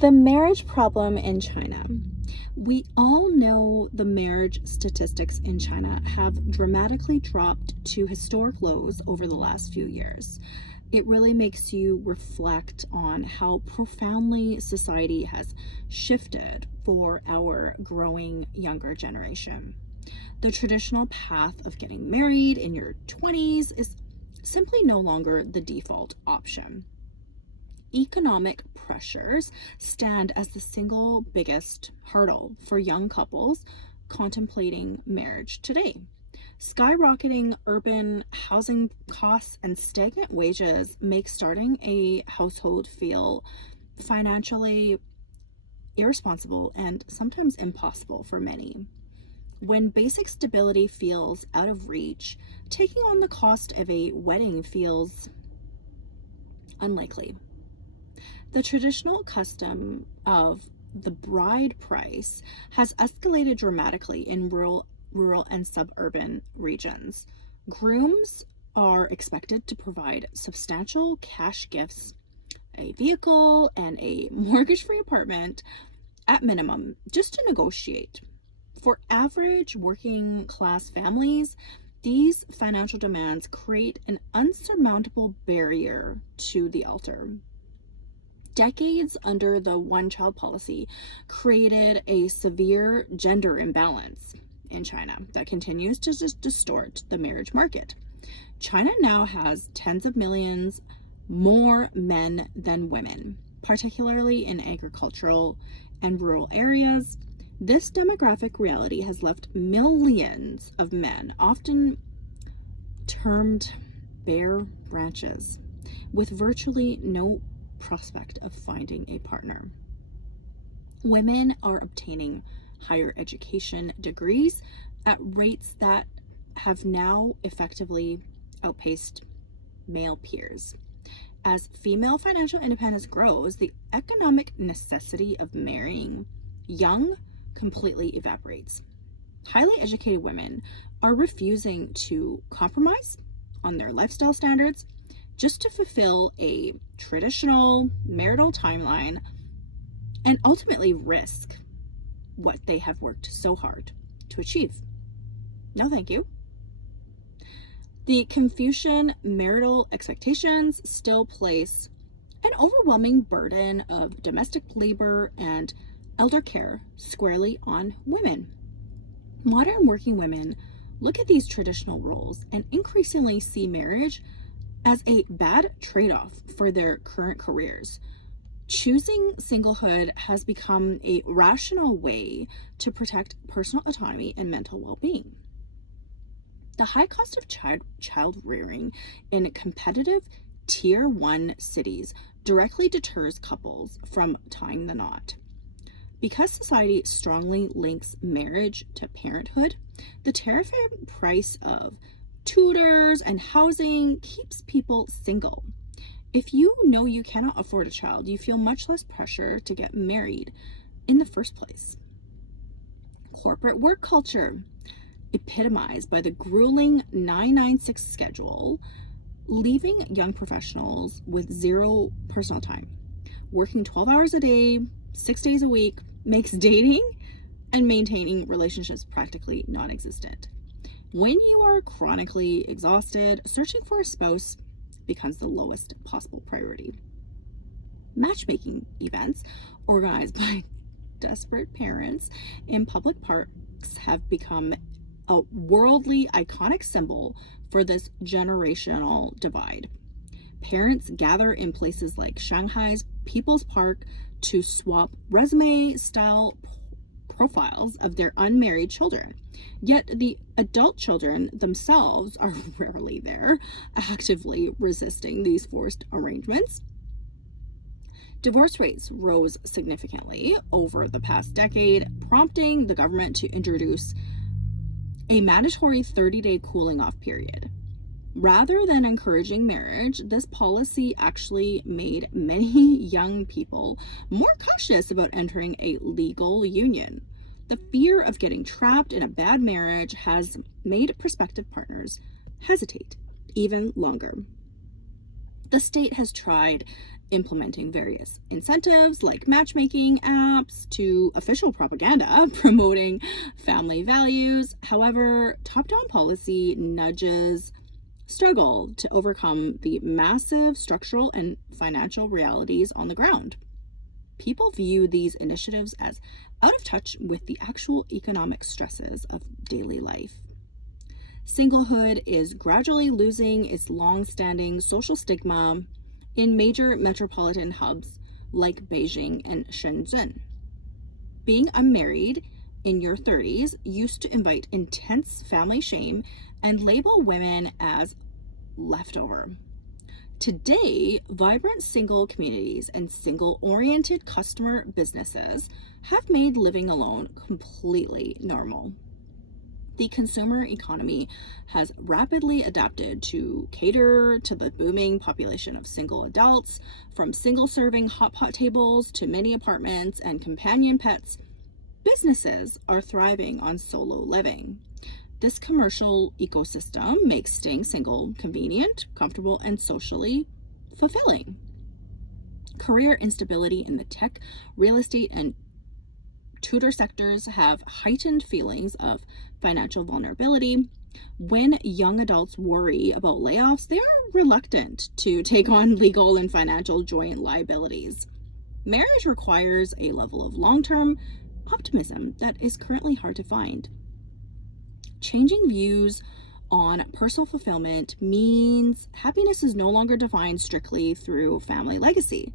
The marriage problem in China. We all know the marriage statistics in China have dramatically dropped to historic lows over the last few years. It really makes you reflect on how profoundly society has shifted for our growing younger generation. The traditional path of getting married in your 20s is simply no longer the default option. Economic pressures stand as the single biggest hurdle for young couples contemplating marriage today. Skyrocketing urban housing costs and stagnant wages make starting a household feel financially irresponsible and sometimes impossible for many. When basic stability feels out of reach, taking on the cost of a wedding feels unlikely. The traditional custom of the bride price has escalated dramatically in rural and suburban regions. Grooms are expected to provide substantial cash gifts, a vehicle, and a mortgage-free apartment at minimum, just to negotiate. For average working class families, these financial demands create an unsurmountable barrier to the altar. Decades under the one-child policy created a severe gender imbalance in China that continues to just distort the marriage market. China now has tens of millions more men than women, particularly in agricultural and rural areas. This demographic reality has left millions of men, often termed bare branches, with virtually no prospect of finding a partner. Women are obtaining higher education degrees at rates that have now effectively outpaced male peers. As female financial independence grows, the economic necessity of marrying young completely evaporates. Highly educated women are refusing to compromise on their lifestyle standards just to fulfill a traditional marital timeline and ultimately risk what they have worked so hard to achieve. No, thank you. The Confucian marital expectations still place an overwhelming burden of domestic labor and elder care squarely on women. Modern working women look at these traditional roles and increasingly see marriage as a bad trade-off for their current careers. Choosing singlehood has become a rational way to protect personal autonomy and mental well-being. The high cost of child rearing in competitive Tier 1 cities directly deters couples from tying the knot. Because society strongly links marriage to parenthood, the terrifying price of tutors and housing keeps people single. If you know you cannot afford a child, you feel much less pressure to get married in the first place. Corporate work culture, epitomized by the grueling 996 schedule, leaving young professionals with zero personal time. Working 12 hours a day, 6 days a week, makes dating and maintaining relationships practically non-existent. When you are chronically exhausted, searching for a spouse becomes the lowest possible priority. Matchmaking events organized by desperate parents in public parks have become a worldly iconic symbol for this generational divide. Parents gather in places like Shanghai's People's Park to swap resume style profiles of their unmarried children. Yet the adult children themselves are rarely there, actively resisting these forced arrangements. Divorce rates rose significantly over the past decade, prompting the government to introduce a mandatory 30-day cooling off period. Rather than encouraging marriage, this policy actually made many young people more cautious about entering a legal union. The fear of getting trapped in a bad marriage has made prospective partners hesitate even longer. The state has tried implementing various incentives like matchmaking apps to official propaganda promoting family values. However, top-down policy nudges struggle to overcome the massive structural and financial realities on the ground. People view these initiatives as out of touch with the actual economic stresses of daily life. Singlehood is gradually losing its long-standing social stigma in major metropolitan hubs like Beijing and Shenzhen. Being unmarried in your 30s used to invite intense family shame and label women as leftover. Today, vibrant single communities and single-oriented customer businesses have made living alone completely normal. The consumer economy has rapidly adapted to cater to the booming population of single adults, from single-serving hot pot tables to mini apartments and companion pets. Businesses are thriving on solo living. This commercial ecosystem makes staying single convenient, comfortable, and socially fulfilling. Career instability in the tech, real estate, and tutor sectors have heightened feelings of financial vulnerability. When young adults worry about layoffs, they are reluctant to take on legal and financial joint liabilities. Marriage requires a level of long-term optimism that is currently hard to find. Changing views on personal fulfillment means happiness is no longer defined strictly through family legacy.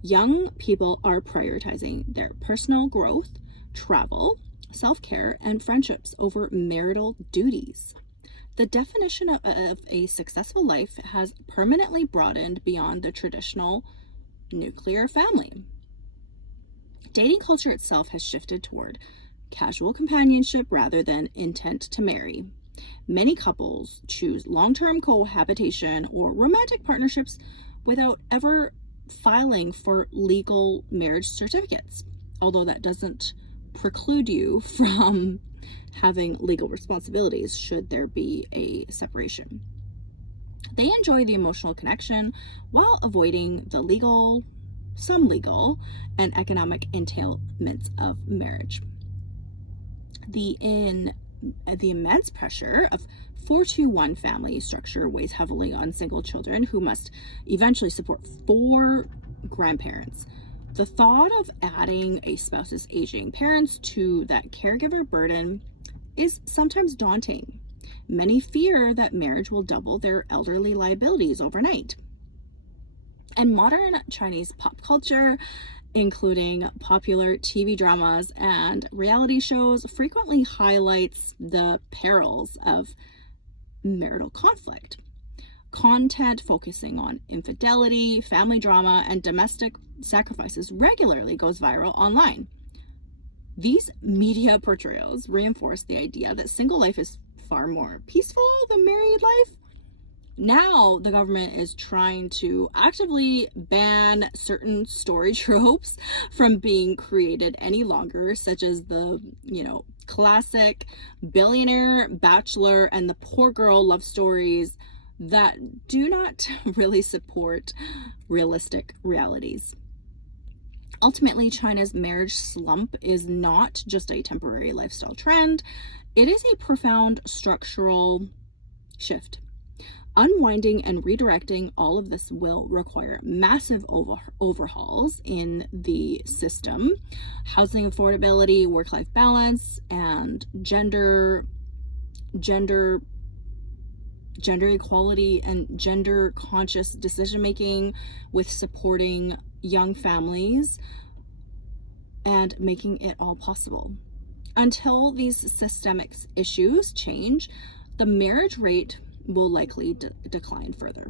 Young people are prioritizing their personal growth, travel, self-care, and friendships over marital duties. The definition of a successful life has permanently broadened beyond the traditional nuclear family. Dating culture itself has shifted toward casual companionship rather than intent to marry. Many couples choose long-term cohabitation or romantic partnerships without ever filing for legal marriage certificates, although that doesn't preclude you from having legal responsibilities should there be a separation. They enjoy the emotional connection while avoiding some legal and economic entailments of marriage. The immense pressure of 4-to-1 family structure weighs heavily on single children who must eventually support 4 grandparents. The thought of adding a spouse's aging parents to that caregiver burden is sometimes daunting. Many fear that marriage will double their elderly liabilities overnight. And modern Chinese pop culture, including popular TV dramas and reality shows, frequently highlights the perils of marital conflict. Content focusing on infidelity, family drama, and domestic sacrifices regularly goes viral online. These media portrayals reinforce the idea that single life is far more peaceful than married life. Now, the government is trying to actively ban certain story tropes from being created any longer, such as the, classic billionaire bachelor and the poor girl love stories that do not really support realistic realities. Ultimately, China's marriage slump is not just a temporary lifestyle trend, it is a profound structural shift. Unwinding and redirecting all of this will require massive overhauls in the system. Housing affordability, work-life balance, and gender equality and gender conscious decision making, with supporting young families and making it all possible. Until these systemic issues change, the marriage rate will likely decline further.